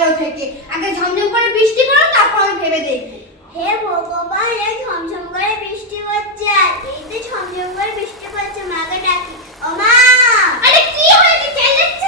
ভালো থেকে। আগে ঝমঝম করে বৃষ্টি পড়ো, তারপর আমি ভেবে দেখবো। হে ভগবান, এই ঝমঝম করে বৃষ্টি পড়ছে, আর এই তো ঝমঝম করে বৃষ্টি পড়ছে, মাকে ডাকি। ও মা! আরে কি হয়েছে? চেল্লাচ্ছিস